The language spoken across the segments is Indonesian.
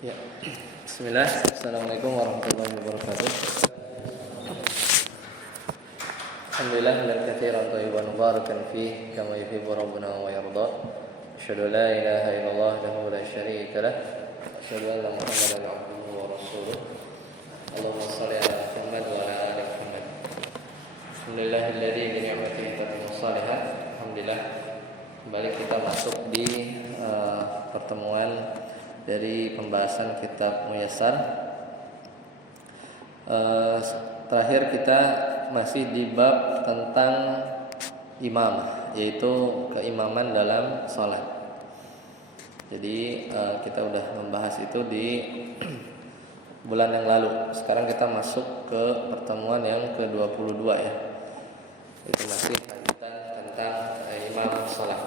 Ya, Bismillah. Assalamualaikum warahmatullahi wabarakatuh. Alhamdulillah dan katsiran thayyiban mubarakan fih kama yuhibbu rabbuna wa yarda. Asyhadu an la ilaha illallah wahdahu la syarika lah. Asyhadu anna Muhammadan abduhu wa rasuluh. Allahumma shalli ala Muhammad wa ala ali Muhammad. Alhamdulillahilladzi bi ni'matihi tatimmu shalihat. Alhamdulillah. Kembali kita masuk di pertemuan dari pembahasan kitab Muyassar. Terakhir kita masih di bab tentang imam, yaitu keimaman dalam sholat. Jadi kita udah membahas itu di bulan yang lalu. Sekarang kita masuk ke pertemuan yang ke-22 ya. Itu masih lanjutan tentang imam sholat.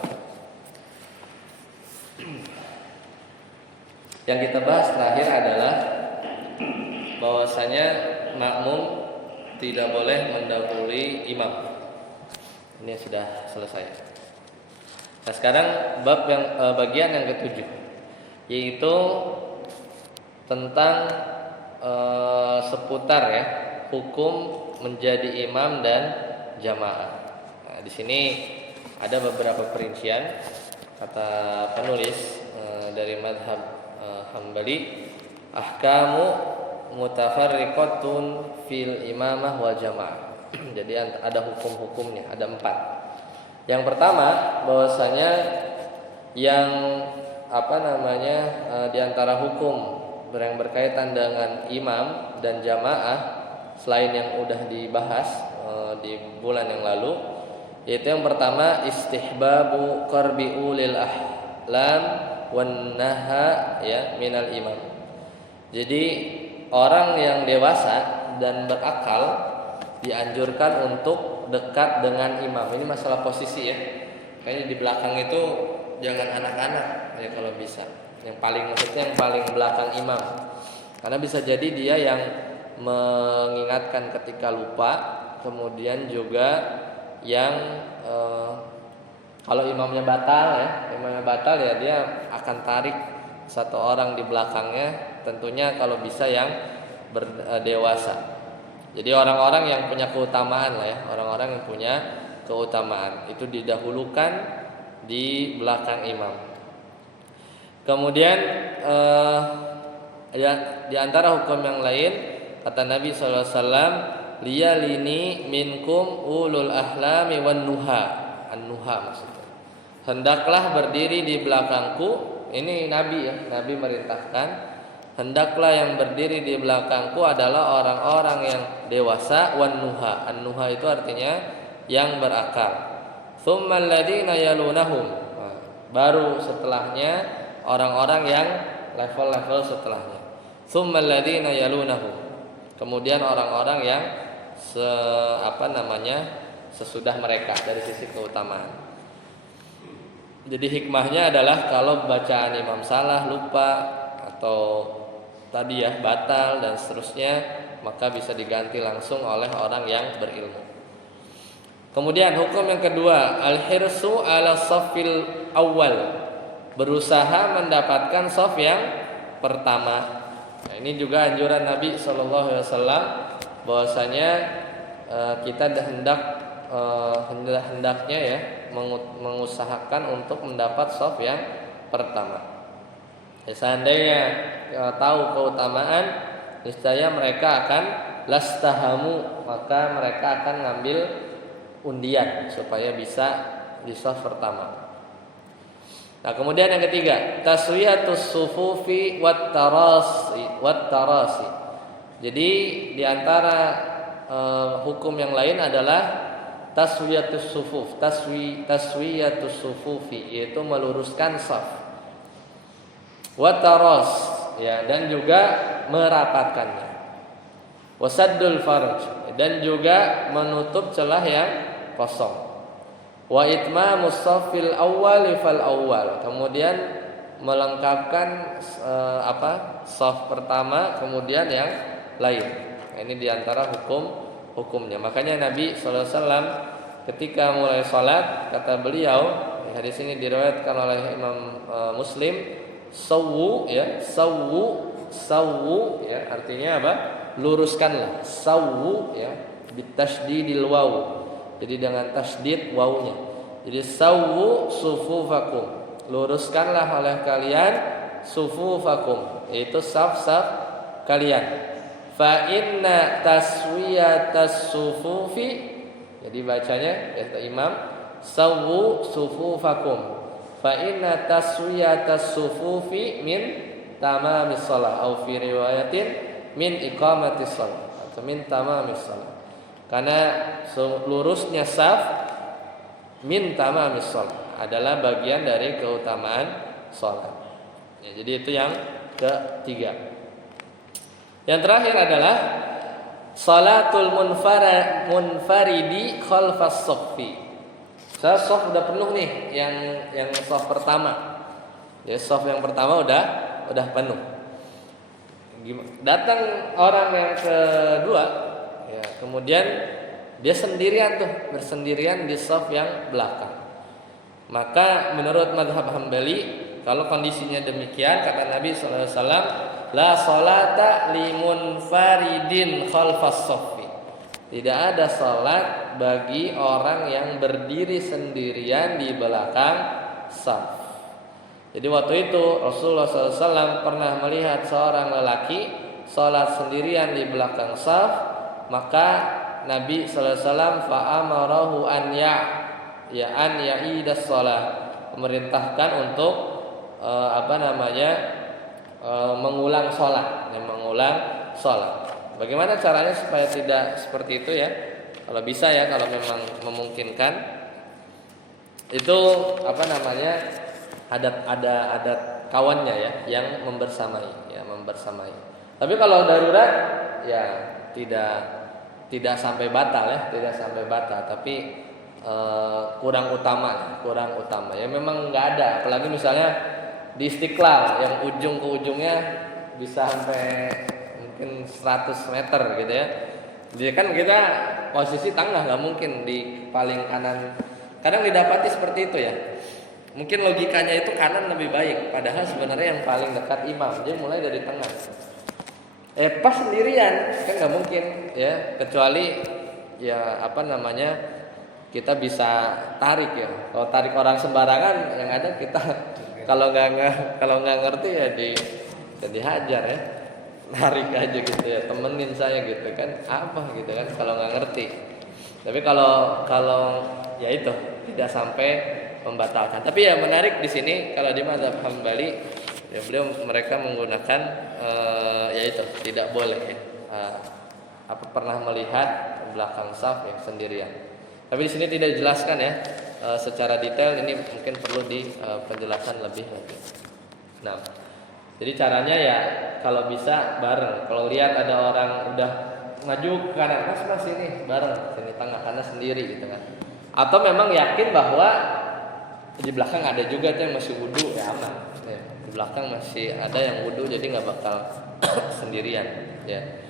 Yang kita bahas terakhir adalah bahwasanya makmum tidak boleh mendahului imam. Ini sudah selesai. Nah, sekarang bab yang bagian yang ke-7, yaitu tentang seputar ya, hukum menjadi imam dan jamaah. Nah, di sini ada beberapa perincian kata penulis dari mazhab Hambali, ahkamu mutafarriqatun fil imamah wal jamaah. Jadi ada hukum-hukumnya, ada 4. Yang pertama, bahwasanya yang di antara hukum yang berkaitan dengan imam dan jamaah selain yang udah dibahas di bulan yang lalu, yaitu yang pertama istihbabu qarbi ulil ahlam wan naha ya minal imam. Jadi orang yang dewasa dan berakal dianjurkan untuk dekat dengan imam. Ini masalah posisi ya. Kayaknya di belakang itu jangan anak-anak ya kalau bisa. Yang paling belakang imam. Karena bisa jadi dia yang mengingatkan ketika lupa, kemudian juga yang kalau imamnya batal ya dia akan tarik satu orang di belakangnya, tentunya kalau bisa yang berdewasa. Jadi orang-orang yang punya keutamaan lah ya, orang-orang yang punya keutamaan itu didahulukan di belakang imam. Kemudian di antara hukum yang lain kata Nabi sallallahu alaihi wasallam, liyalini minkum ulul ahlami wan nuha. An-nuha maksudnya. Hendaklah berdiri di belakangku. Ini Nabi ya, Nabi merintahkan. Hendaklah yang berdiri di belakangku adalah orang-orang yang dewasa wan nuha. An-nuha itu artinya yang berakal. Tsummal ladzina yalunahum. Baru setelahnya orang-orang yang level-level setelahnya. Tsummal ladzina yalunahum. Kemudian orang-orang yang sesudah mereka dari sisi keutamaan. Jadi hikmahnya adalah kalau bacaan imam salah, lupa atau tadi ya batal dan seterusnya, maka bisa diganti langsung oleh orang yang berilmu. Kemudian hukum yang kedua, al-hirsu ala shaffil awal. Berusaha mendapatkan shaf yang pertama. Nah, ini juga anjuran Nabi sallallahu alaihi wasallam bahwasanya kita hendaknya ya mengusahakan untuk mendapat shaf yang pertama. Ya, seandainya tahu keutamaan, niscaya mereka akan lastahamu, maka mereka akan ngambil undian supaya bisa di shaf pertama. Nah, kemudian yang ketiga, taswiyatus sufufi wat tarasi. Jadi di antara hukum yang lain adalah taswiyatus sufuf, taswiyatus sufufi, yaitu meluruskan shaf. Wa taras ya, dan juga merapatkannya. Wasaddul farj, dan juga menutup celah yang kosong. Wa itmamus shaffil awwal fal awwal, kemudian melengkapkan shaf pertama kemudian yang lain. Ini diantara hukumnya. Makanya Nabi sallallahu alaihi wasallam ketika mulai salat, kata beliau, hadis ini diriwayatkan oleh Imam Muslim, Sawu ya, sawu ya, artinya apa? Luruskanlah. Sawu ya, bitasydidil waw. Jadi dengan tasydid wawunya. Jadi sawu sufufakum. Luruskanlah oleh kalian sufufakum, yaitu saf-saf kalian. Fa inna taswiyatas sufufi, jadi bacanya kata Imam, sawu sufufakum. Fa inna taswiyatas sufufi min tamamis shalah, atau fi riwayatin min iqamatis shalah, atau min tamamis shalah. Karena lurusnya saf min tamamis shalah adalah bagian dari keutamaan salat. Ya, jadi itu yang ketiga. Yang terakhir adalah salatul munfaridi khalfas shaffi. Saya shaf udah penuh nih, yang shaf pertama. Ya, shaf yang pertama udah penuh. Datang orang yang kedua, ya, kemudian dia sendirian bersendirian di shaf yang belakang. Maka menurut mazhab Hambali, kalau kondisinya demikian, kata Nabi sallallahu alaihi wasallam, la sholata limunfaridin khalfas shaffi. Tidak ada salat bagi orang yang berdiri sendirian di belakang shaf. Jadi waktu itu Rasulullah SAW pernah melihat seorang lelaki salat sendirian di belakang shaf, maka Nabi SAW fa'amarahu an ya'idas shalah, memerintahkan untuk mengulang sholat, Bagaimana caranya supaya tidak seperti itu ya? Kalau bisa ya, kalau memang memungkinkan, itu ada adat kawannya ya yang membersamai. Tapi kalau darurat ya tidak sampai batal ya, tapi kurang utama ya, memang nggak ada, apalagi misalnya di Istiqlal yang ujung ke ujungnya bisa sampai mungkin 100 meter gitu ya. Jadi kan kita posisi tengah, nggak mungkin di paling kanan. Kadang didapati seperti itu ya. Mungkin logikanya itu kanan lebih baik, padahal sebenarnya yang paling dekat imam. Jadi mulai dari tengah. Pas sendirian kan nggak mungkin ya, kecuali ya kita bisa tarik ya. Kalau tarik orang sembarangan, yang ada kita kalau nggak ngerti ya dihajar ya, narik aja gitu ya, temenin saya gitu kan, apa gitu kan kalau nggak ngerti. Tapi kalau ya itu tidak sampai membatalkan. Tapi ya menarik di sini kalau di mazhab Hambali ya, mereka menggunakan ya itu tidak boleh ya, pernah melihat belakang shaf yang sendirian. Tapi di sini tidak dijelaskan ya secara detail, ini mungkin perlu di penjelasan lebih lagi. Nah, jadi caranya ya kalau bisa bareng. Kalau lihat ada orang udah maju ke kanan, mas ini bareng sini tengah, karena sendiri gitu kan. Atau memang yakin bahwa di belakang ada juga tuh yang masih wudu, ya aman. Ya, di belakang masih ada yang wudu, jadi nggak bakal sendirian. Ya.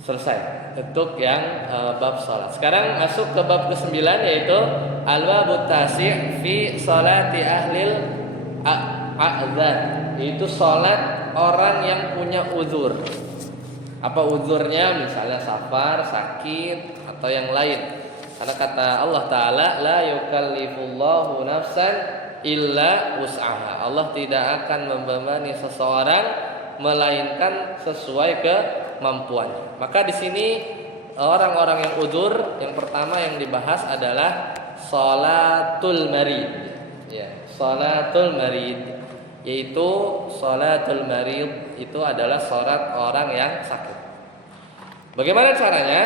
Selesai untuk yang bab salat. Sekarang masuk ke bab ke-9, yaitu al-babut tasi' fi salati ahlil a'dzar, yaitu salat orang yang punya uzur. Apa uzurnya? Misalnya safar, sakit, atau yang lain. Karena kata Allah Ta'ala, la yukallifullahu nafsan illa wus'aha. Allah tidak akan membebani seseorang melainkan sesuai kemampuannya. Maka di sini orang-orang yang uzur, yang pertama yang dibahas adalah sholatul marid. Ya, sholatul marid, yaitu sholatul marid itu adalah sholat orang yang sakit. Bagaimana caranya?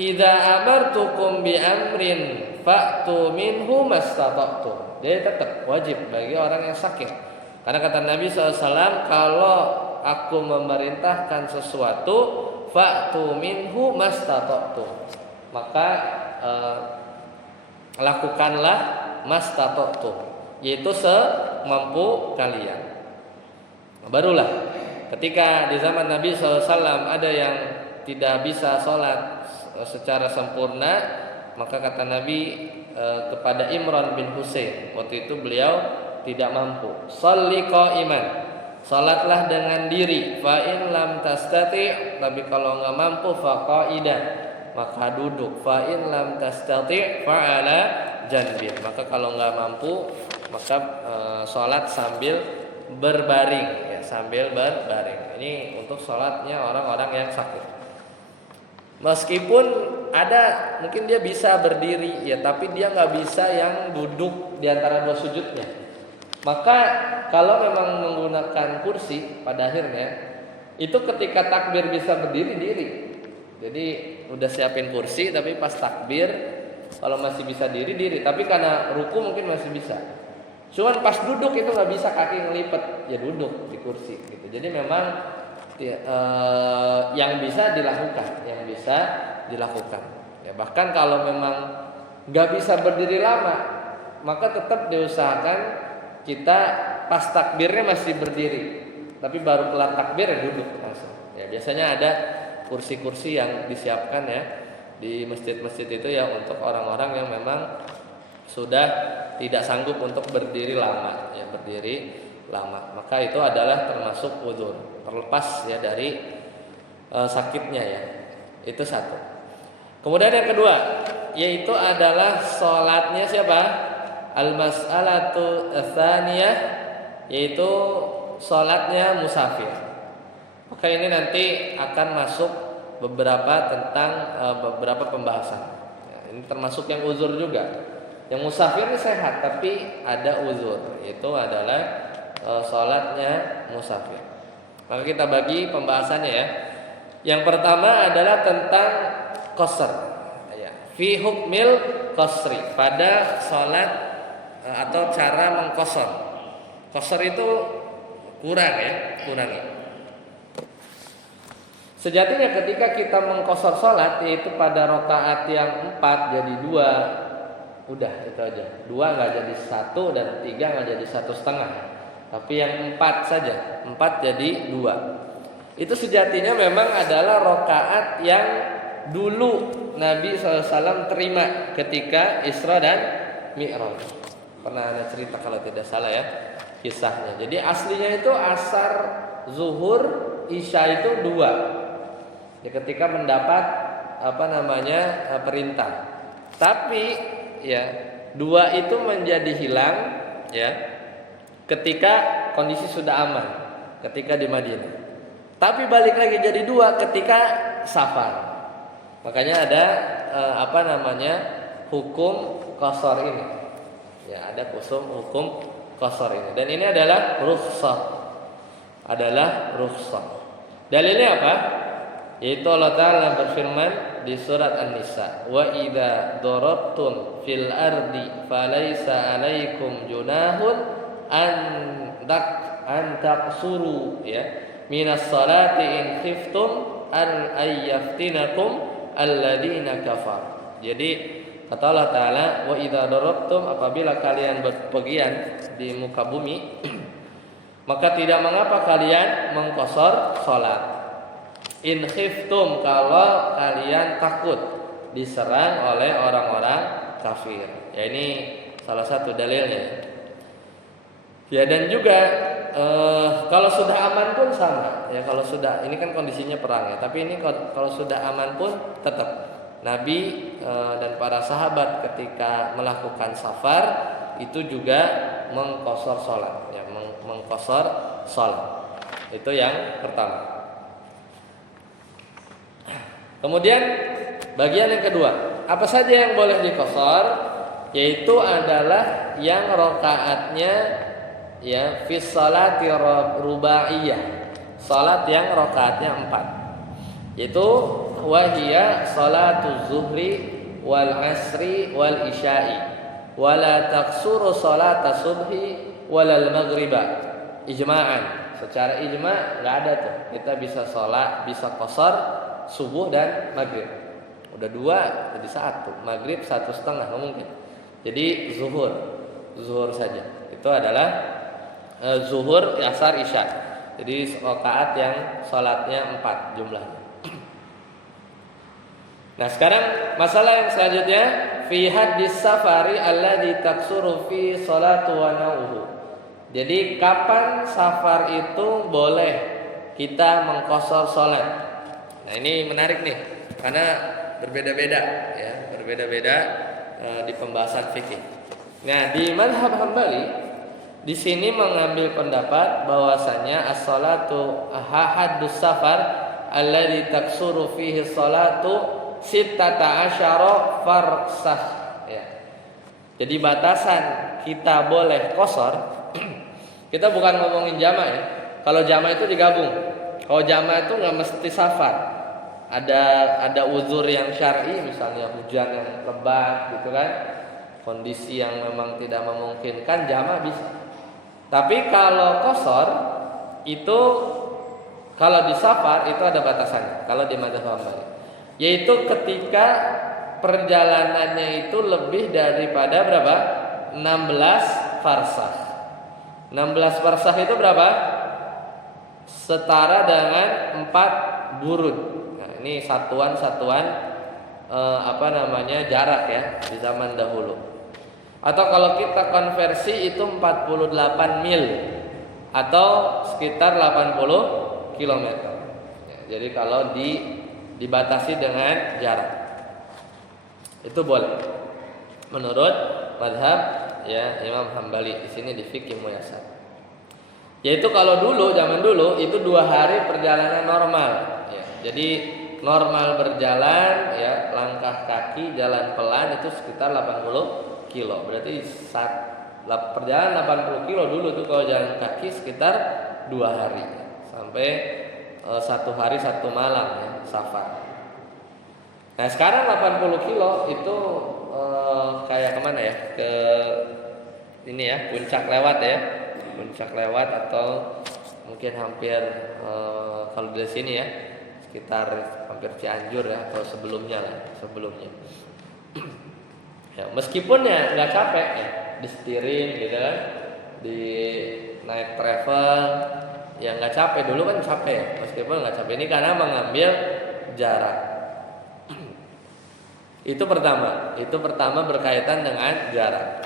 Idza amartukum bi amrin fa'tu minhu mastata'tum. Jadi tetap wajib bagi orang yang sakit. Karena kata Nabi SAW, kalau aku memerintahkan sesuatu, fa'tu minhu mastata'tum, maka lakukanlah mastata'tum, yaitu semampu kalian. Barulah ketika di zaman Nabi SAW ada yang tidak bisa sholat secara sempurna, maka kata Nabi kepada Imran bin Husain, waktu itu beliau tidak mampu. Sholli qa'iman, salatlah dengan diri. Fa in lam tastati', tapi kalau enggak mampu fa qa'idan, maka duduk. Fa in lam tastati' fa 'ala janbin, maka kalau enggak mampu maka salat sambil berbaring, ya, sambil berbaring. Ini untuk salatnya orang-orang yang sakit. Meskipun ada mungkin dia bisa berdiri, ya, tapi dia nggak bisa yang duduk di antara dua sujudnya. Maka kalau memang menggunakan kursi pada akhirnya itu ketika takbir bisa berdiri diri. Jadi udah siapin kursi tapi pas takbir kalau masih bisa diri, tapi karena ruku mungkin masih bisa. Cuman pas duduk itu nggak bisa, kaki ngelipet, ya duduk di kursi gitu. Jadi memang yang bisa dilakukan, Ya, bahkan kalau memang nggak bisa berdiri lama, maka tetap diusahakan kita pas takbirnya masih berdiri, tapi baru kelar takbir ya duduk langsung. Ya, biasanya ada kursi-kursi yang disiapkan ya di masjid-masjid itu ya untuk orang-orang yang memang sudah tidak sanggup untuk berdiri lama, ya maka itu adalah termasuk uzur, terlepas ya dari sakitnya ya. Itu satu. Kemudian yang kedua yaitu adalah sholatnya siapa? Al-mas'alatu tsaniyah, yaitu sholatnya musafir. Maka ini nanti akan masuk beberapa pembahasan. Ya, ini termasuk yang uzur juga. Yang musafir ini sehat tapi ada uzur, itu adalah sholatnya musafir. Maka kita bagi pembahasannya ya. Yang pertama adalah tentang qasr, ya. Fi hukmil qasri, pada sholat atau cara mengqasr. Qasr itu kurangi. Sejatinya ketika kita mengqasr sholat, yaitu pada rakaat yang 4 jadi 2, udah itu aja. 2 nggak jadi 1 dan 3 nggak jadi 1,5. Tapi yang 4 saja, 4 jadi 2. Itu sejatinya memang adalah rakaat yang dulu Nabi SAW terima ketika Isra dan Mi'raj. Pernah ada cerita kalau tidak salah ya kisahnya. Jadi aslinya itu asar, zuhur, isya itu 2. Ya, ketika mendapat perintah. Tapi ya 2 itu menjadi hilang ya ketika kondisi sudah aman, ketika di Madinah. Tapi balik lagi jadi 2 ketika safar. Makanya ada hukum qasar ini. Ya, ada hukum qasar ini. Dan ini adalah rukhsah. Dalilnya apa? Yaitu Allah Ta'ala berfirman di surat An-Nisa, wa idza darabtum fil ardi falaysa 'alaikum junahun an taqsuru ya minas salati in khiftum an ayyaftinakum alladziina kafar. Jadi kata Allah Ta'ala, wa idza darabtum, apabila kalian berpergian di muka bumi maka tidak mengapa kalian mengqasar salat. In khiftum, kalau kalian takut diserang oleh orang-orang kafir. Ya, ini salah satu dalilnya. Ya, dan juga kalau sudah aman pun sama. Ya, kalau sudah, ini kan kondisinya perang ya. Tapi ini kalau sudah aman pun tetap Nabi dan para sahabat ketika melakukan safar itu juga mengqasar salat. Ya, mengqasar salat. Itu yang pertama. Kemudian bagian yang kedua, apa saja yang boleh diqasar? Yaitu adalah yang rakaatnya ya fi sholati rubaiyah, salat yang rakaatnya 4. Yaitu wahia salatu zuhri wal asri wal isya'i wala taqsuru salata subhi walal maghriba ijma'an. Secara ijma' enggak ada tuh kita bisa salat, bisa qasar subuh dan maghrib. Udah 2 jadi 1, maghrib 1,5 nggak mungkin. Jadi zuhur saja. Itu adalah zuhur, asar, isya. Jadi rakaat yang salatnya 4 jumlahnya. Nah, sekarang masalah yang selanjutnya fi haddis safari alladzi taksuru fi salatu wa nauhu. Jadi kapan safar itu boleh kita mengqashar sholat? Nah ini menarik nih, karena berbeda-beda ya, berbeda-beda di pembahasan fikih. Nah di mazhab Hambali di sini mengambil pendapat bahwasanya as-salatu haddus safar alladzi taksuru fihi salatu sittata asyara farsakh ya. Jadi batasan kita boleh qashar kita bukan ngomongin jama' ya. Kalau jama' itu digabung. Kalau jama' itu nggak mesti safar. Ada uzur yang syar'i, misalnya hujan yang lebat gitu kan. Kondisi yang memang tidak memungkinkan, jama' bisa. Tapi kalau qashar itu kalau di safar itu ada batasannya. Kalau di mazhab Hambali, yaitu ketika perjalanannya itu lebih daripada berapa? 16 farsakh. 16 farsakh itu berapa? Setara dengan 4 burud. Nah, ini satuan-satuan jarak ya di zaman dahulu. Atau kalau kita konversi itu 48 mil atau sekitar 80 km. Ya, jadi kalau dibatasi dengan jarak itu boleh menurut mazhab ya Imam Hambali di sini di fikih muyasar. Yaitu kalau dulu zaman dulu itu 2 hari perjalanan normal ya. Jadi normal berjalan ya, langkah kaki jalan pelan itu sekitar 80 kilo. Berarti perjalanan 80 kilo dulu tuh kalau jalan kaki sekitar 2 hari ya. Sampai 1 hari 1 malam ya safar. Nah sekarang 80 kilo itu kayak kemana ya, ke ini ya, puncak lewat ya, puncak lewat atau mungkin hampir kalau dari sini ya sekitar hampir Cianjur ya, atau sebelumnya ya, meskipun ya nggak capek ya, disetirin gitu kan, di naik travel ya nggak capek, dulu kan capek ya, meskipun nggak capek, ini karena mengambil jarak. Itu pertama berkaitan dengan jarak.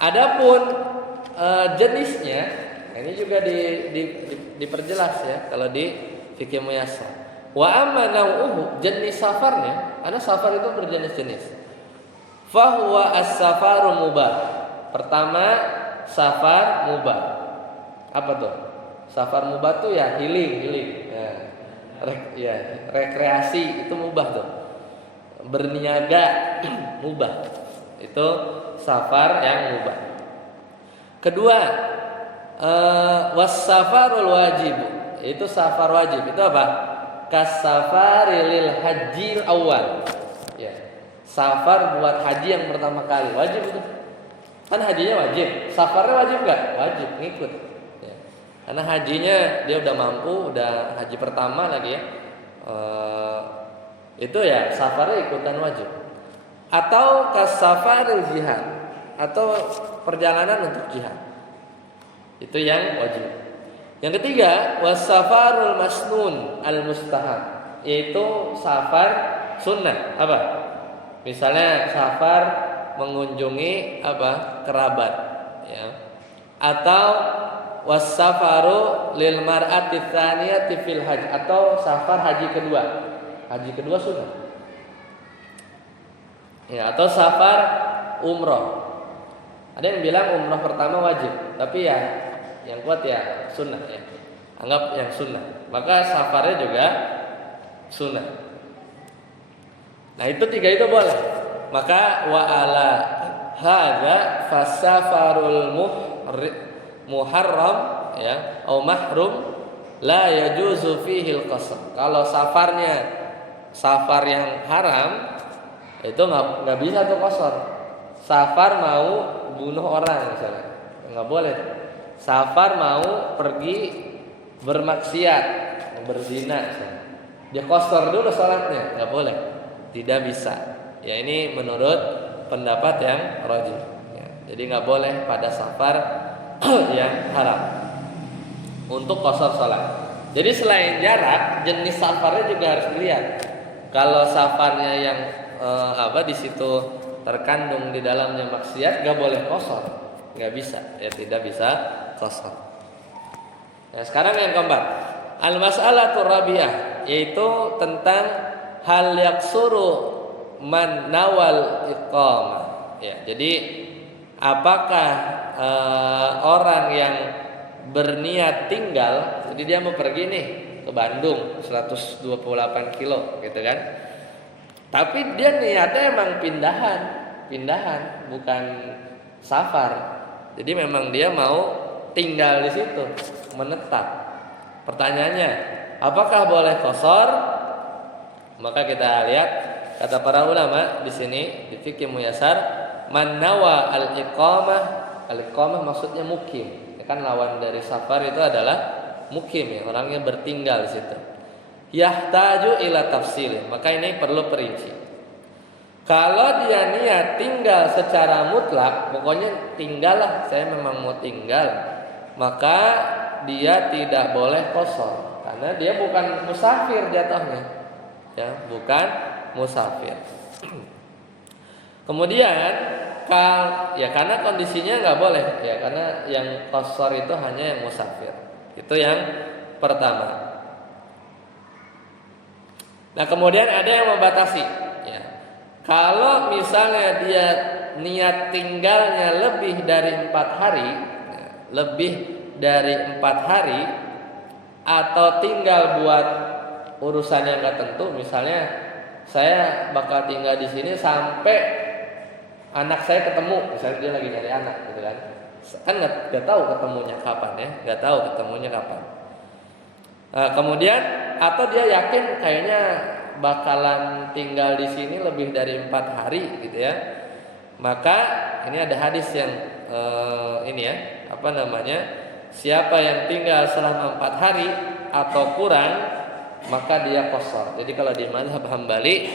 Adapun jenisnya ini juga diperjelas ya kalau di fikih muyasar. Wa amma nau'uhu, jenis safarnya, karena safar itu berjenis-jenis. Fa huwa as-safaru mubah. Pertama, safar mubah. Apa tuh? Safar mubah tuh ya healing. Ya, rekreasi itu mubah tuh. Berniaga mubah, itu safar yang mubah. Kedua, was-safarul wajib, itu safar wajib. Itu apa? Kas-safari lil hajjil awal ya, safar buat haji yang pertama kali, wajib itu. Kan hajinya wajib, safarnya wajib nggak? Wajib, ngikut ya. Karena hajinya dia udah mampu, udah haji pertama lagi ya, itu ya safarnya ikutan wajib. Atau kas-safaril jihad, atau perjalanan untuk jihad, itu yang wajib. Yang ketiga, was-safarul masnun al-mustahab, yaitu safar sunnah. Apa? Misalnya safar mengunjungi kerabat ya. Atau was-safaru lil mar'ati tsaniyati fil hajj, atau safar haji kedua. Haji kedua sunnah. Ya, atau safar umroh. Ada yang bilang umroh pertama wajib, tapi ya yang kuat ya sunnah ya. Anggap yang sunnah. Maka safarnya juga sunnah. Nah, itu 3 itu boleh. Maka wa ala hadza fasafarul muharram ya, atau mahrum la yajuzu fihi al-qasr. Kalau safarnya safar yang haram itu nggak bisa tuh qasar. Safar mau bunuh orang misalnya, nggak boleh. Safar mau pergi bermaksiat, berzina misalnya, dia qasar dulu salatnya, nggak boleh, tidak bisa. Ya ini menurut pendapat yang rajih. Ya, jadi nggak boleh pada safar yang haram untuk qasar salat. Jadi selain jarak, jenis safarnya juga harus dilihat. Kalau safarnya yang di situ terkandung di dalamnya maksiat, nggak boleh qasar, nggak bisa, ya tidak bisa qasar. Nah, sekarang yang keempat, al-mas'alatur rabi'ah, yaitu tentang hal yaksuru man nawal iqamah. Ya, jadi apakah orang yang berniat tinggal, jadi dia mau pergi nih ke Bandung 128 kilo gitu kan. Tapi dia niatnya emang pindahan bukan safar. Jadi memang dia mau tinggal di situ, menetap. Pertanyaannya, apakah boleh qasar? Maka kita lihat kata para ulama di sini di fikih muyasar, man nawa al-iqamah maksudnya mukim. Kan lawan dari safar itu adalah mukim, ya, orang yang bertinggal di situ. Yahtaju ila tafsil, maka ini perlu perinci. Kalau dia niat tinggal secara mutlak, pokoknya tinggallah, saya memang mau tinggal, maka dia tidak boleh qasar karena dia bukan musafir jatuhnya, ya, bukan musafir. Kemudian ya karena kondisinya nggak boleh, ya karena yang qasar itu hanya yang musafir. Itu yang pertama. Nah kemudian ada yang membatasi, ya. Kalau misalnya dia niat tinggalnya lebih dari 4 hari, ya, lebih dari 4 hari, atau tinggal buat urusan yang nggak tentu, misalnya saya bakal tinggal di sini sampai anak saya ketemu, misalnya dia lagi nyari anak, gitu kan nggak tahu ketemunya kapan, ya, nggak tahu ketemunya kapan. Nah, kemudian atau dia yakin kayaknya bakalan tinggal di sini lebih dari 4 hari, gitu ya. Maka ini ada hadis yang ini ya, apa namanya? Siapa yang tinggal selama 4 hari atau kurang, maka dia qasar. Jadi kalau di mazhab Hambali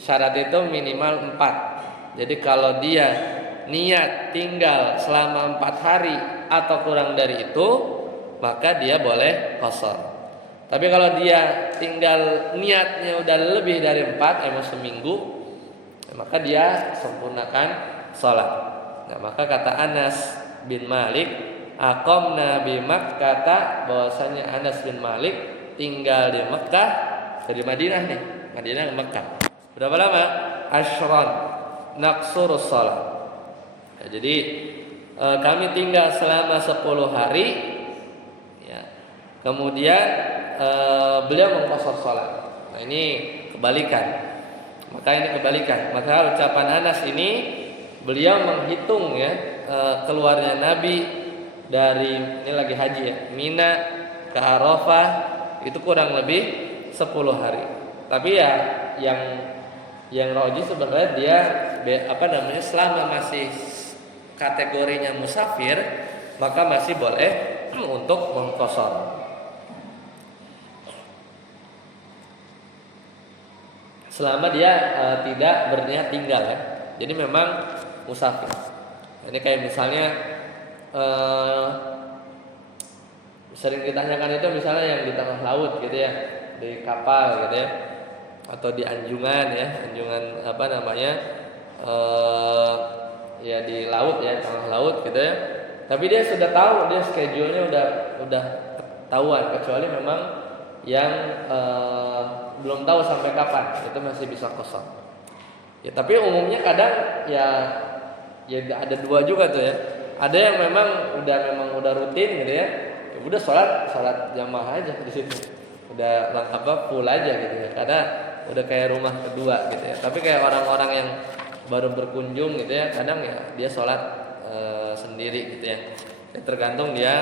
syarat itu minimal 4. Jadi kalau dia niat tinggal selama 4 hari atau kurang dari itu, maka dia boleh qasar. Tapi kalau dia tinggal niatnya udah lebih dari 4, emang seminggu, maka dia sempurnakan sholat. Nah, maka kata Anas bin Malik, aqamna bi Makkah, bahwasanya Anas bin Malik tinggal di Mekah, dari Madinah nih, Madinah ke Mekah. Berapa lama? Asyran naqsurus shalah. Ya, jadi kami tinggal selama 10 hari, ya. Kemudian beliau mengqasar salat. Nah, ini kebalikan. Maka ucapan Anas ini beliau menghitung, ya, keluarnya Nabi dari, ini lagi haji, ya, Mina ke Arafah itu kurang lebih 10 hari. Tapi ya yang roji sebenarnya dia selama masih kategorinya musafir, maka masih boleh untuk mengqasar. Selama dia tidak berniat tinggal, ya. Jadi memang musafir. Ini kayak misalnya sering ditanyakan itu misalnya yang di tengah laut gitu ya, di kapal gitu ya, atau di anjungan ya, anjungan apa namanya, ya di laut ya, tengah laut gitu ya. Tapi dia sudah tahu, dia schedule-nya udah ketahuan, kecuali memang yang belum tahu sampai kapan, itu masih bisa qasar. Ya tapi umumnya kadang ya ada dua juga tuh ya. Ada yang memang udah rutin gitu ya. Ya udah sholat jamaah aja di situ. Udah full aja gitu ya. Karena udah kayak rumah kedua gitu ya. Tapi kayak orang-orang yang baru berkunjung gitu ya, kadang ya dia sholat sendiri gitu ya. Ya tergantung dia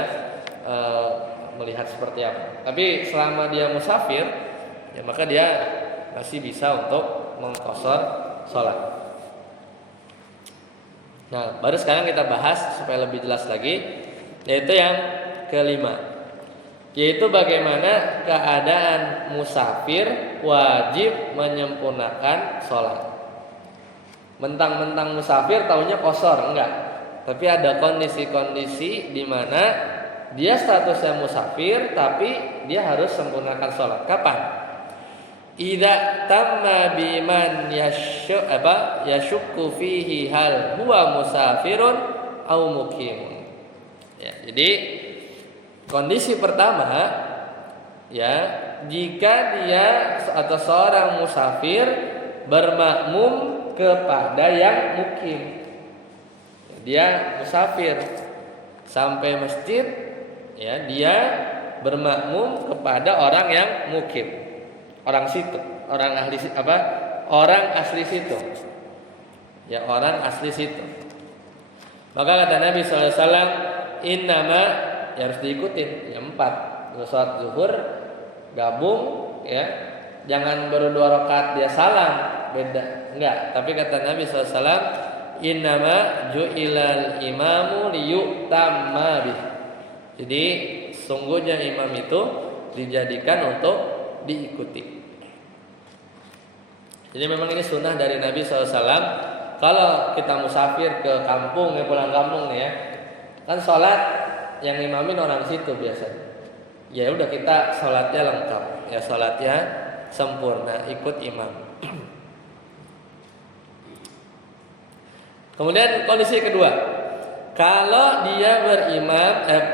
melihat seperti apa. Tapi selama dia musafir, ya maka dia masih bisa untuk mengqasar sholat. Nah, baru sekarang kita bahas supaya lebih jelas lagi, yaitu yang kelima, yaitu bagaimana keadaan musafir wajib menyempurnakan sholat. Mentang-mentang musafir taunya qasar, enggak. Tapi ada kondisi-kondisi di mana dia statusnya musafir, tapi dia harus sempurnakan sholat. Kapan? Idza tamma biman yashukku fihi hal huwa musafirun au muqimun. Ya, jadi kondisi pertama ya, jika dia atau seorang musafir bermakmum kepada yang mukim. Dia musafir sampai masjid, ya, dia bermakmum kepada orang yang mukim, orang situ, orang ahli apa? Orang asli situ. Ya, orang asli situ. Maka kata Nabi SAW, innama, ya harus diikutin. Yang 4, sholat zuhur gabung, ya, jangan baru 2 rakaat dia salam, beda, enggak. Tapi kata Nabi SAW, innama ju'ilal imamu liyu'tamma bih. Jadi sungguhnya imam itu dijadikan untuk diikuti. Jadi memang ini sunnah dari Nabi SAW. Kalau kita musafir ke kampung, ya pulang kampung nih ya, kan sholat yang imamin orang situ biasanya. Ya udah, kita sholatnya lengkap, ya sholatnya sempurna, ikut imam. Kemudian kondisi kedua, kalau dia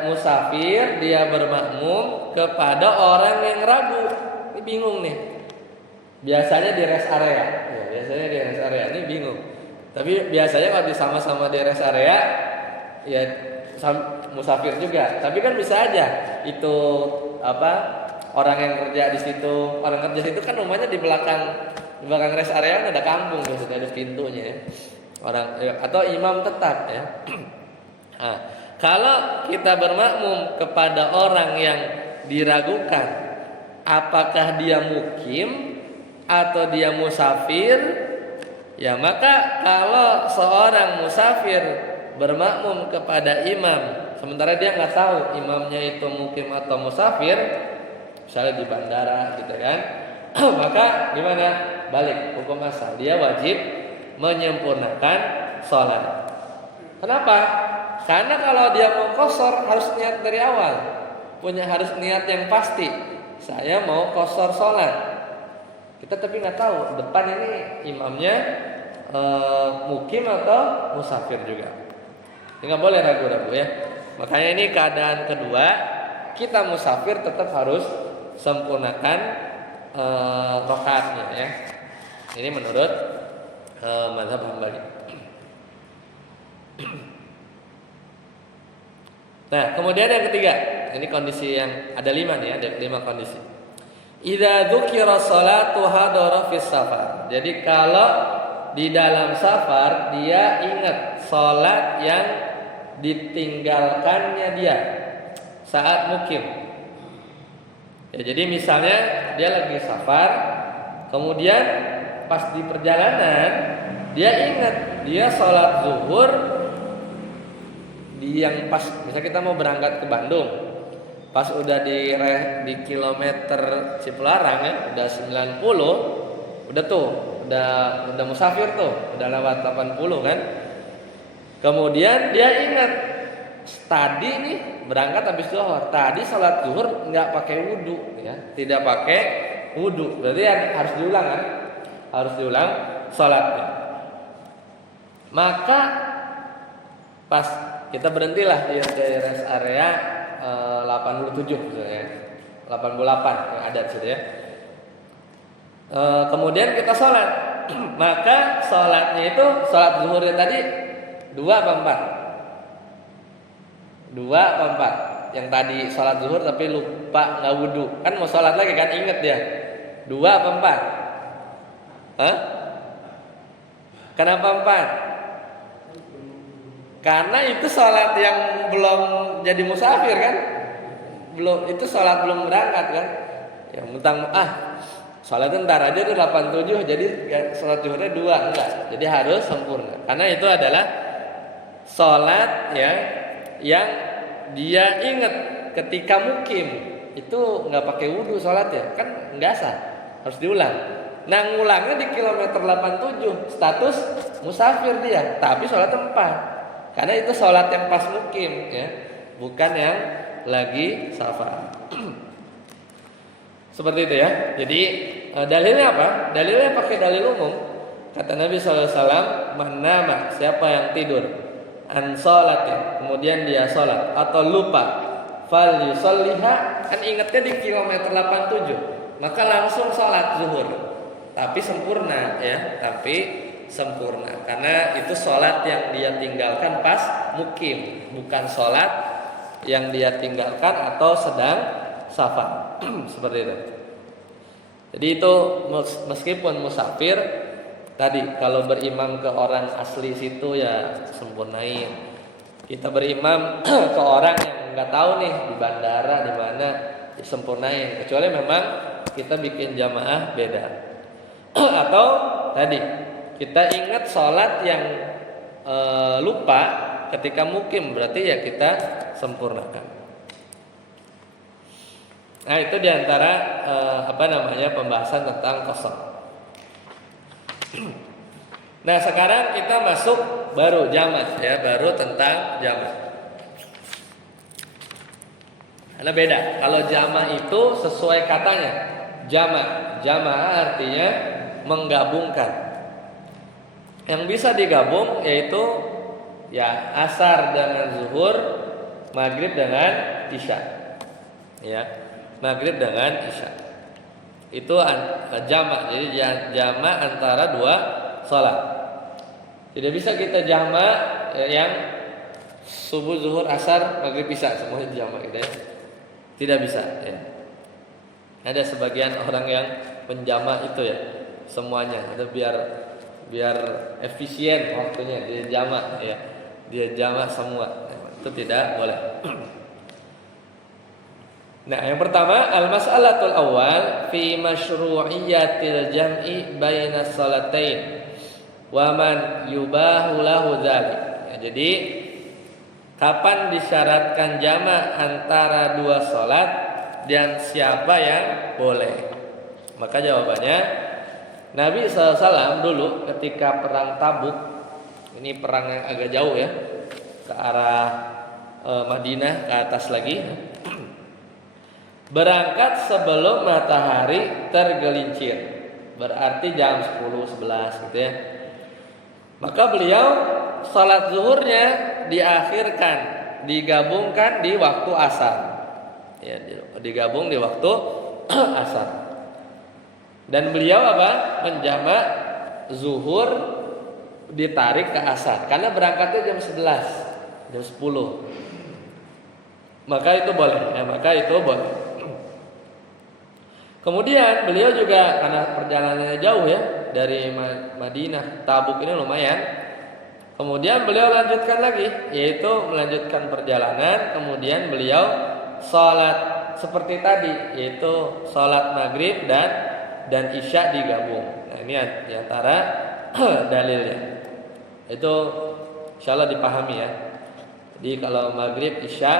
musafir, dia bermakmum kepada orang yang ragu. Ini bingung nih. Biasanya di rest area, ya, biasanya di rest area ini bingung. Tapi biasanya kalau sama-sama di rest area, ya musafir juga. Tapi kan bisa aja itu orang yang kerja di situ, orang kerja itu kan rumahnya di belakang rest area kan ada kampung, biasanya ada pintunya ya. Atau imam tetap ya. Nah, kalau kita bermakmum kepada orang yang diragukan apakah dia mukim atau dia musafir, ya maka kalau seorang musafir bermakmum kepada imam sementara dia nggak tahu imamnya itu mukim atau musafir, misalnya di bandara gitu kan, maka gimana? Balik hukum asal, dia wajib menyempurnakan sholat. Kenapa? Karena kalau dia mau qashar harus niat dari awal, harus niat yang pasti. Saya mau qashar sholat. Kita tapi nggak tahu depan ini imamnya mukim atau musafir juga. Nggak boleh ragu-ragu ya. Makanya ini keadaan kedua, kita musafir tetap harus sempurnakan rakaatnya ya. Ini menurut mazhab Hambali. Nah, kemudian yang ketiga, ini kondisi yang ada 5 nih ya, ada 5 kondisi. Idza dzukira sholatu hadara fis safar. Jadi kalau di dalam safar dia ingat sholat yang ditinggalkannya dia saat mukim. Ya, jadi misalnya dia lagi safar, kemudian pas di perjalanan dia ingat dia sholat zuhur di yang pas, misalnya kita mau berangkat ke Bandung, pas udah di kilometer Cipularang ya, udah 90, udah tuh, udah musafir tuh, udah lewat 80 kan. Kemudian dia ingat tadi nih berangkat habis zuhur, tadi sholat zuhur nggak pakai wudu ya, tidak pakai wudu, berarti harus diulang kan, harus diulang sholatnya. Maka pas kita berhentilah di rest area 87 misalnya, 88 yang ada di situ ya. Kemudian kita sholat, maka sholatnya itu sholat zuhurnya tadi 2 apa 4? 2 apa 4? Yang tadi sholat zuhur tapi lupa nggak wudu, kan mau sholat lagi kan, inget dia 2 apa 4? Hah? Kenapa 4? Karena itu sholat yang belum jadi musafir kan, itu sholat belum berangkat kan, ya mentang sholatnya ntar aja tuh 87, jadi sholat zuhurnya 2, enggak, jadi harus sempurna. Karena itu adalah sholat ya yang dia ingat ketika mukim, itu nggak pakai wudu sholatnya, kan nggak sah, harus diulang. Nah ngulangnya di kilometer 87, status musafir dia, tapi sholatnya 4. Karena itu sholat yang pas mukim ya, bukan yang lagi safar. Seperti itu ya. Jadi dalilnya apa? Dalilnya pakai dalil umum. Kata Nabi SAW, man nama, siapa yang tidur an sholatin, kemudian dia sholat atau lupa, fal yusalliha, kan ingatnya di kilometer 87, maka langsung sholat zuhur, tapi sempurna ya, karena itu sholat yang dia tinggalkan pas mukim, bukan sholat yang dia tinggalkan atau sedang safar. Seperti itu. Jadi itu meskipun musafir tadi, kalau berimam ke orang asli situ ya sempurnain. Kita berimam ke orang yang nggak tahu nih di bandara di mana, ya sempurnain. Kecuali memang kita bikin jamaah beda. Atau tadi kita ingat sholat yang lupa ketika mukim, berarti ya kita sempurnakan. Nah itu diantara pembahasan tentang qasar. Nah sekarang kita masuk baru jamak ya, baru tentang jamak. Karena beda. Kalau jamak itu sesuai katanya jamak. Jamak artinya menggabungkan. Yang bisa digabung yaitu ya asar dengan zuhur, maghrib dengan isya. Ya, maghrib dengan isya. Itu jamak. Jadi jamak antara dua salat. Tidak bisa kita jamak yang subuh, zuhur, asar, maghrib, isya semuanya jamak gitu ya. Tidak bisa ya. Ada sebagian orang yang penjamak itu ya semuanya. Itu biar efisien waktunya dia jamak ya. Dia jamak semua. Itu tidak boleh. Nah, yang pertama al-mas'alatul awal fi masyru'iyyatil jam'i baina shalatain wa man yubahu lahu dzalik. Ya, jadi kapan disyaratkan jamak antara dua salat dan siapa yang boleh? Maka jawabannya Nabi SAW dulu ketika perang Tabuk, ini perang yang agak jauh ya, ke arah Madinah ke atas lagi, berangkat sebelum matahari tergelincir, berarti jam 10-11 gitu ya. Maka beliau salat zuhurnya diakhirkan, digabungkan di waktu asar. Ya, digabung di waktu asar. Dan beliau menjamak zuhur ditarik ke asar karena berangkatnya jam 11, jam 10. Maka itu boleh, Kemudian beliau juga karena perjalanannya jauh ya dari Madinah, Tabuk ini lumayan. Kemudian beliau lanjutkan lagi, yaitu melanjutkan perjalanan. Kemudian beliau sholat seperti tadi, yaitu sholat maghrib dan isya digabung. Nah ini diantara dalilnya. Itu insyaallah dipahami ya. Jadi kalau maghrib, isya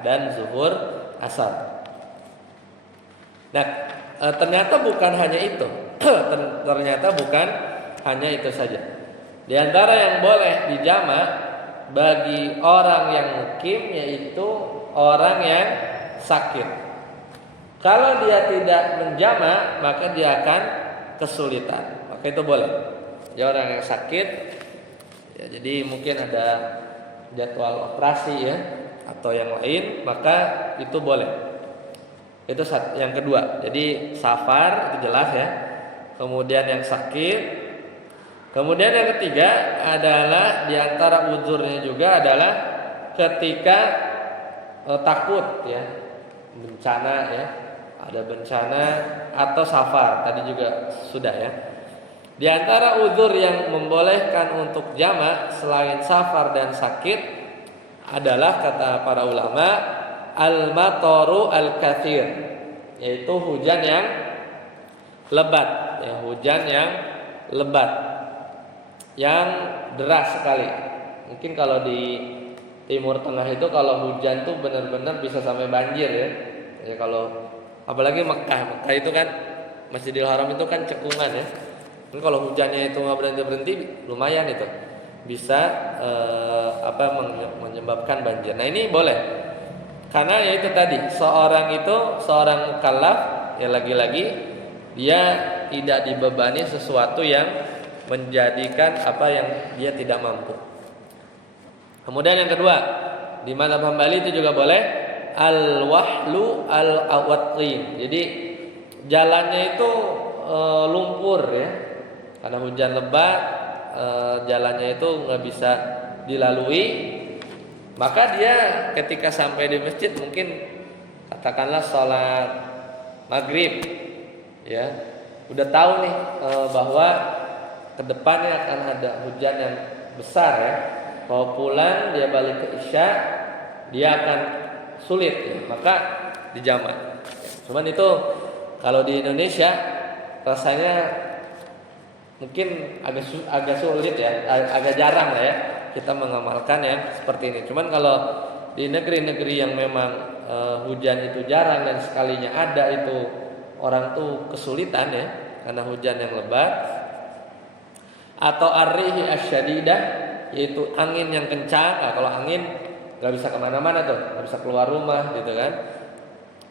dan zuhur, asar. Nah ternyata bukan hanya itu. Ternyata bukan hanya itu saja. Di antara yang boleh dijamak bagi orang yang mukim yaitu orang yang sakit. Kalau dia tidak menjamak maka dia akan kesulitan. Maka itu boleh. Ya orang yang sakit, ya, jadi mungkin ada jadwal operasi ya atau yang lain, maka itu boleh. Itu yang kedua. Jadi safar itu jelas ya. Kemudian yang sakit. Kemudian yang ketiga adalah diantara uzurnya juga adalah ketika takut ya, bencana ya, ada bencana atau safar. Tadi juga sudah ya. Di antara uzur yang membolehkan untuk jamak selain safar dan sakit adalah kata para ulama al-mataru al-kathir, yaitu hujan yang lebat ya, hujan yang lebat yang deras sekali. Mungkin kalau di Timur Tengah itu kalau hujan tuh benar-benar bisa sampai banjir ya. Ya kalau apalagi Mekah itu kan Masjidil Haram itu kan cekungan ya. Dan kalau hujannya itu nggak berhenti lumayan itu bisa menyebabkan banjir. Nah ini boleh karena ya itu tadi seorang mukallaf ya, lagi-lagi dia tidak dibebani sesuatu yang menjadikan apa yang dia tidak mampu. Kemudian yang kedua, di mazhab Hambali itu juga boleh al-wahlu al-awatqin. Jadi jalannya itu lumpur ya. Karena hujan lebat, jalannya itu nggak bisa dilalui. Maka dia ketika sampai di masjid, mungkin katakanlah sholat maghrib, ya, udah tahu nih bahwa kedepannya akan ada hujan yang besar ya. Kalau pulang dia balik ke isya, dia akan sulit ya. Maka dijamak. Cuman itu kalau di Indonesia rasanya mungkin agak sulit ya, agak jarang lah ya kita mengamalkan ya seperti ini. Cuman kalau di negeri-negeri yang memang hujan itu jarang dan sekalinya ada itu orang tuh kesulitan ya karena hujan yang lebat, atau arrihi asyadidah, yaitu angin yang kencang. Nah, kalau angin nggak bisa kemana-mana tuh, nggak bisa keluar rumah gitu kan.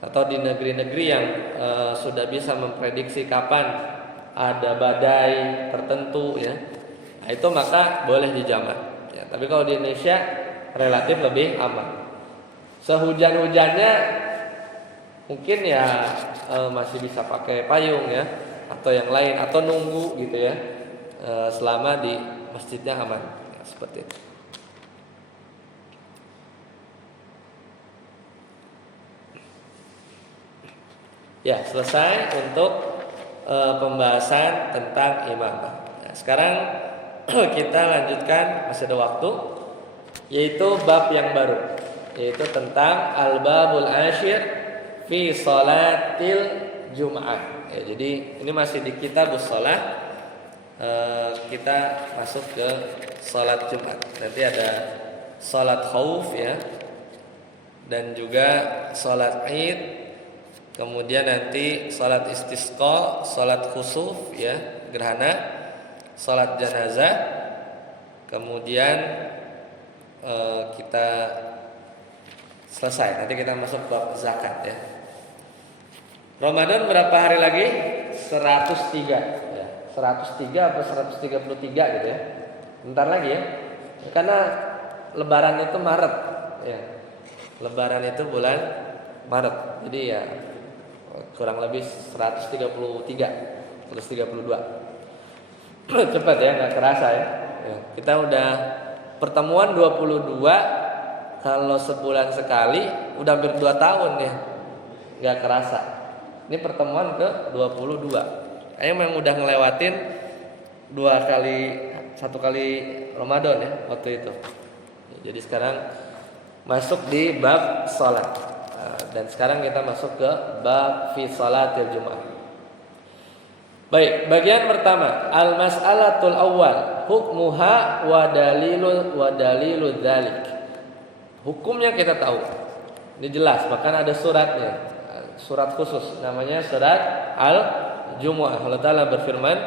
Atau di negeri-negeri yang sudah bisa memprediksi kapan ada badai tertentu ya, nah, itu maka boleh dijamak ya. Tapi kalau di Indonesia relatif lebih aman. Sehujan-hujannya mungkin ya masih bisa pakai payung ya, atau yang lain, atau nunggu gitu ya, selama di masjidnya aman ya, seperti itu. Ya, selesai untuk pembahasan tentang imamah. Nah, sekarang kita lanjutkan, masih ada waktu, yaitu bab yang baru, yaitu tentang al-babul asyir fi salatil jum'ah. Ya, jadi ini masih di kitabus shalah. Kita masuk ke salat Jumat. Nanti ada salat khauf ya, dan juga salat Id. Kemudian nanti salat istisqa, salat khusuf ya, gerhana, salat janazah. Kemudian kita selesai. Nanti kita masuk ke zakat ya. Ramadan berapa hari lagi? 103 ya. 103 atau 133 gitu ya. Bentar lagi ya. Karena lebaran itu Maret ya. Lebaran itu bulan Maret. Jadi ya kurang lebih 133, 132. Cepat ya, nggak kerasa ya. Kita udah pertemuan 22, kalau sebulan sekali udah hampir 2 tahun ya. Nggak kerasa. Ini pertemuan ke 22. Memang udah ngelewatin 1 kali Ramadan ya waktu itu. Jadi sekarang masuk di bab salat. Dan sekarang kita masuk ke bab fi salatil Jumat. Baik, bagian pertama, al-mas'alatul awal, hukmuha wa dalilu dzalik. Hukumnya kita tahu. Ini jelas, bahkan ada suratnya. Surat khusus namanya surat Al-Jumu'ah. Allah Ta'ala berfirman,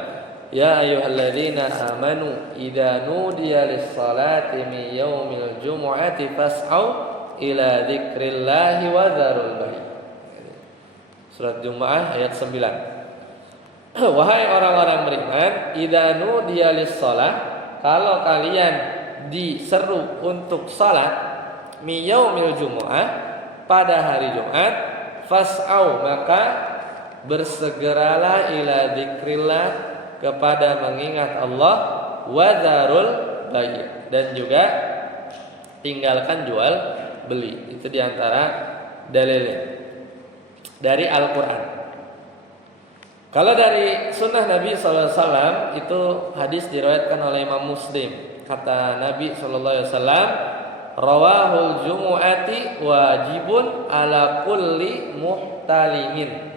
ya ayyuhalladzina amanu idza nudiya lis-salati min yaumil jumu'ati fas'au ila dzikrillahi wa dzarul bai'. Surat Jumu'ah ayat 9. Wahai orang-orang beriman, idza nudiya lis-shalah, kalau kalian diseru untuk salat min yaumil jumu'ah, pada hari Jumat, fas'au, maka bersegeralah ila dzikrillah, kepada mengingat Allah, wa dzarul bai', dan juga tinggalkan jual beli. Itu diantara dalilnya dari Al-Quran. Kalau dari sunnah Nabi SAW, itu hadis diriwayatkan oleh Imam Muslim. Kata Nabi SAW, rawahul jumu'ati wajibun ala kulli muhtalimin.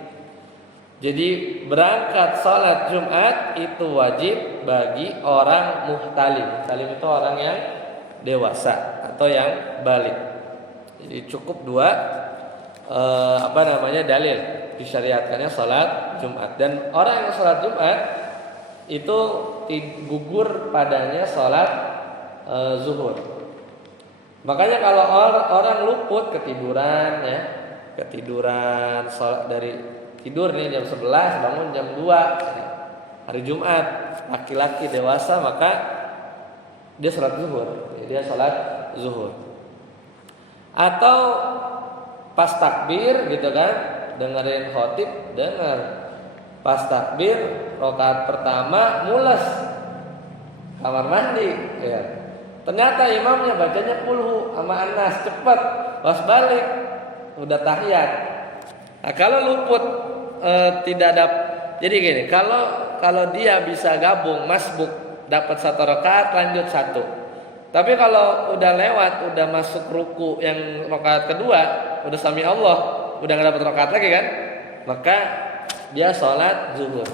Jadi berangkat salat Jumat itu wajib bagi orang muhtalim. Muhtalim itu orang yang dewasa atau yang balik. Jadi cukup 2 dalil disyariatkannya salat Jumat. Dan orang yang salat Jumat itu gugur padanya salat zuhur. Makanya kalau orang luput, ketiduran ya, salat dari tidur nih jam 11, bangun jam 2 hari Jumat, laki-laki dewasa, maka dia salat zuhur. Dia salat zuhur. Atau pas takbir gitu kan, dengerin khotib, dengar. Pas takbir rakaat pertama mules kamar mandi ya. Ternyata imamnya bacanya kulhu sama Anas cepat, pas balik udah tahiyat. Nah, kalau luput tidak ada, jadi gini, kalau dia bisa gabung masbuk dapat satu rakaat lanjut satu. Tapi kalau udah lewat, udah masuk ruku yang rakaat kedua, udah sami Allah, udah nggak dapat rakaat lagi kan, maka dia sholat zuhur.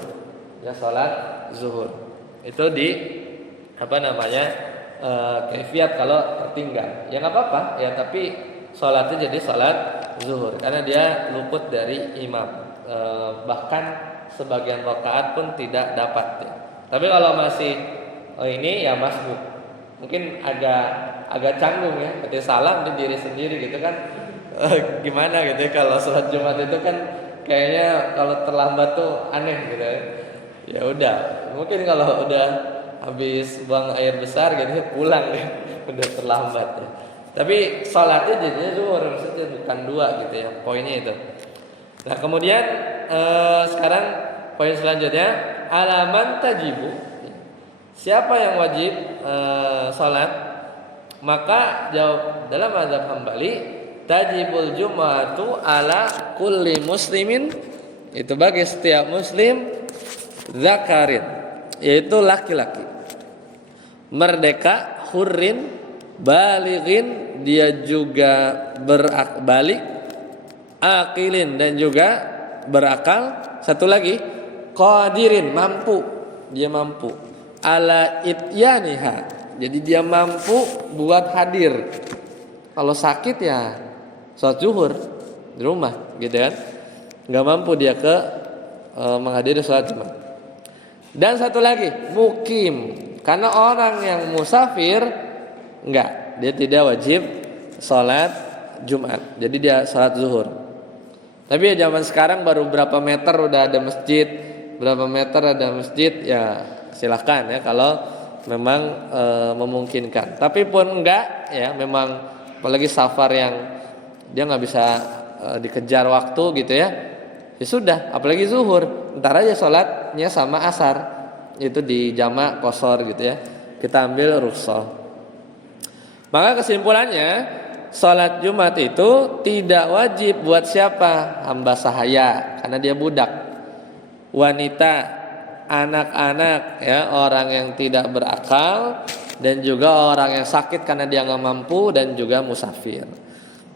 Dia sholat zuhur. Itu di kaifiat kalau tertinggal. Ya nggak apa-apa ya, tapi sholatnya jadi sholat zuhur karena dia luput dari imam. Bahkan sebagian rakaat pun tidak dapat ya. Tapi kalau masih ini ya masbuk, mungkin agak canggung ya, ketika salam di diri sendiri gitu kan. Gimana gitu ya, kalau sholat Jumat itu kan kayaknya kalau terlambat tuh aneh gitu ya. Ya udah, mungkin kalau udah habis buang air besar gitu ya pulang ya, udah terlambat ya. Tapi sholatnya jadinya zuhur, maksudnya bukan dua gitu ya, poinnya itu. Nah kemudian sekarang poin selanjutnya, alaman tajibu, siapa yang wajib sholat? Maka jawab dalam mazhab Hambali, tajibul jum'atu ala kulli muslimin, itu bagi setiap muslim zakarin, yaitu laki-laki, merdeka, hurrin, balighin, dia juga balik, akilin, dan juga berakal. Satu lagi, qadirin, mampu, dia mampu, ala ityaniha, jadi dia mampu buat hadir. Kalau sakit ya sholat zuhur di rumah gitu kan, nggak mampu dia menghadiri sholat Jumat. Dan satu lagi, mukim, karena orang yang musafir enggak, dia tidak wajib sholat Jumat, jadi dia sholat zuhur. Tapi ya zaman sekarang baru berapa meter udah ada masjid, ya silahkan ya kalau memang memungkinkan. Tapi pun enggak ya, memang apalagi safar yang dia nggak bisa dikejar waktu gitu ya, ya sudah, apalagi zuhur, ntar aja sholatnya sama asar, itu di jamak qashar gitu ya, kita ambil rukhsah. Maka kesimpulannya, sholat Jumat itu tidak wajib buat siapa? Hamba sahaya, karena dia budak, wanita, anak-anak ya, orang yang tidak berakal, dan juga orang yang sakit karena dia nggak mampu, dan juga musafir.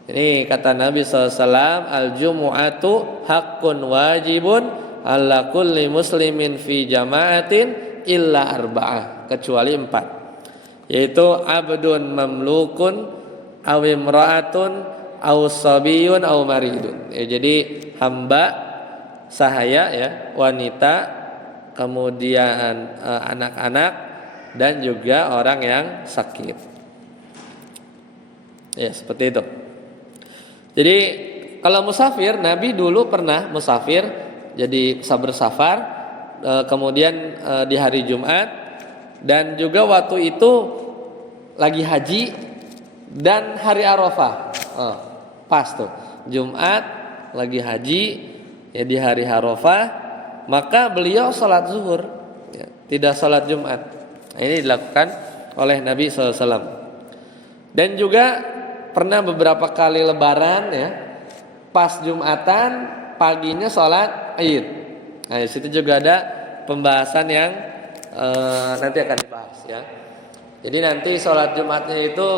Ini kata Nabi SAW, al-jumu'atu haqqun wajibun ala kulli muslimin fi jama'atin illa arba'ah, kecuali 4, yaitu abdun mamlukun aw imra'atun aw sabiyun aw maridun. Jadi hamba sahaya ya, wanita, kemudian anak-anak, dan juga orang yang sakit. Ya seperti itu. Jadi kalau musafir, Nabi dulu pernah musafir, jadi bersafar, kemudian di hari Jumat, dan juga waktu itu lagi haji dan hari Arafah. Pas tuh, Jumat lagi haji ya di hari Arafah, maka beliau sholat zuhur ya, tidak sholat Jumat. Ini dilakukan oleh Nabi SAW. Dan juga pernah beberapa kali lebaran ya, pas Jumatan paginya sholat Id. Nah di situ juga ada pembahasan yang nanti akan dibahas ya. Jadi nanti sholat Jumatnya itu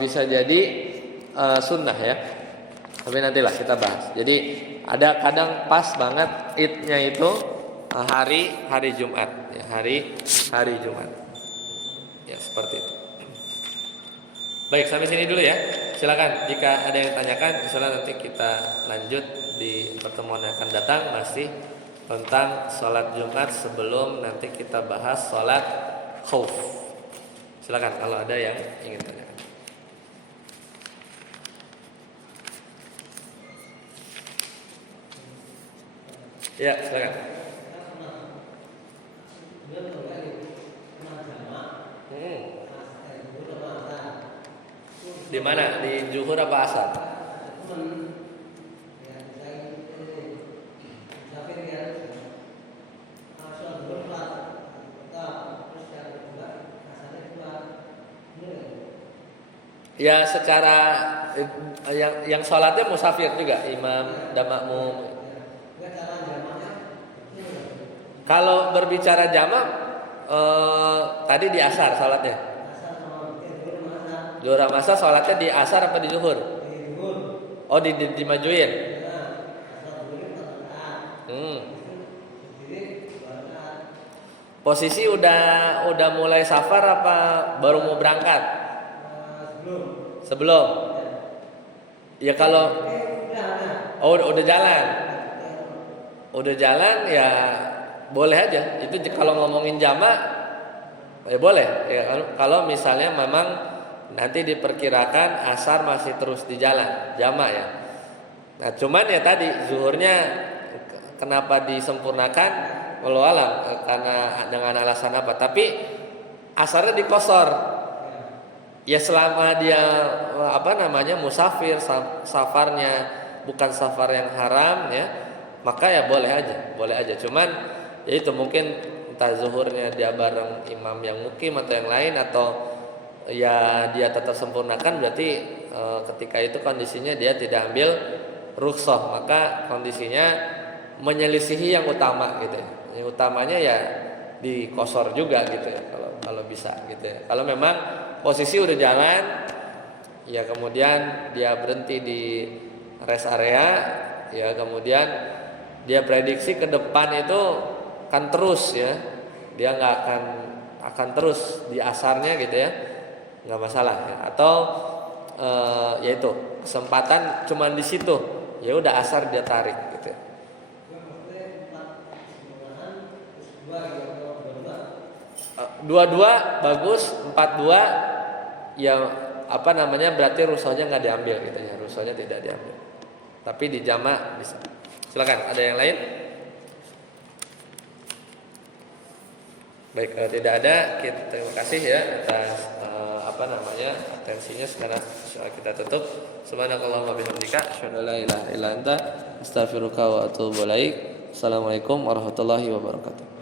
bisa jadi sunnah ya, tapi nantilah kita bahas. Jadi ada kadang pas banget Idnya itu hari Jumat ya, hari Jumat ya, seperti itu. Baik, sampai sini dulu ya. Silakan jika ada yang tanyakan, insyaallah nanti kita lanjut di pertemuan yang akan datang, masih tentang sholat Jumat sebelum nanti kita bahas sholat khauf. Silakan kalau ada yang ingin tanyakan. Ya, silakan. mana? Di zuhur apa asar? Ya secara yang sholatnya musafir juga, imam dan makmum. Kalau berbicara jamak, tadi di asar sholatnya. Zuhur masa sholatnya di asar apa di zuhur? Oh dimajuin. Posisi udah mulai safar apa baru mau berangkat? Sebelum. Ya kalau udah jalan. Udah jalan ya boleh aja. Itu kalau ngomongin jamak ya boleh. Ya kalau misalnya memang nanti diperkirakan asar masih terus di jalan, jamak ya. Nah, cuman ya tadi zuhurnya kenapa disempurnakan? Walau alam karena dengan alasan apa? Tapi asarnya dikosor. Ya selama dia musafir, safarnya bukan safar yang haram ya, maka ya boleh aja. Cuman ya itu mungkin entah zuhurnya dia bareng imam yang mukim atau yang lain, atau ya dia tetap sempurnakan, berarti ketika itu kondisinya dia tidak ambil rukhsah, maka kondisinya menyelisihi yang utama gitu ya. Yang utamanya ya dikosor juga gitu ya, kalau bisa gitu ya. Kalau memang posisi udah jalan ya, kemudian dia berhenti di rest area ya, kemudian dia prediksi ke depan itu kan terus ya, dia nggak akan terus di asarnya gitu ya, nggak masalah ya. Atau yaitu kesempatan cuman di situ, ya udah asar dia tarik gitu ya. Dua-dua bagus, 4-2 ya berarti rusonya nggak diambil gitu ya, rusonya tidak diambil, tapi di jamak bisa. Silakan, ada yang lain? Baik, kalau tidak ada, terima kasih ya atas atensinya. Sekarang kita tutup. Subhanakallahumma wa bihamdika, asyhadu an la ilaha illa anta, astaghfiruka wa atubu ilaik. Assalamualaikum warahmatullahi wabarakatuh.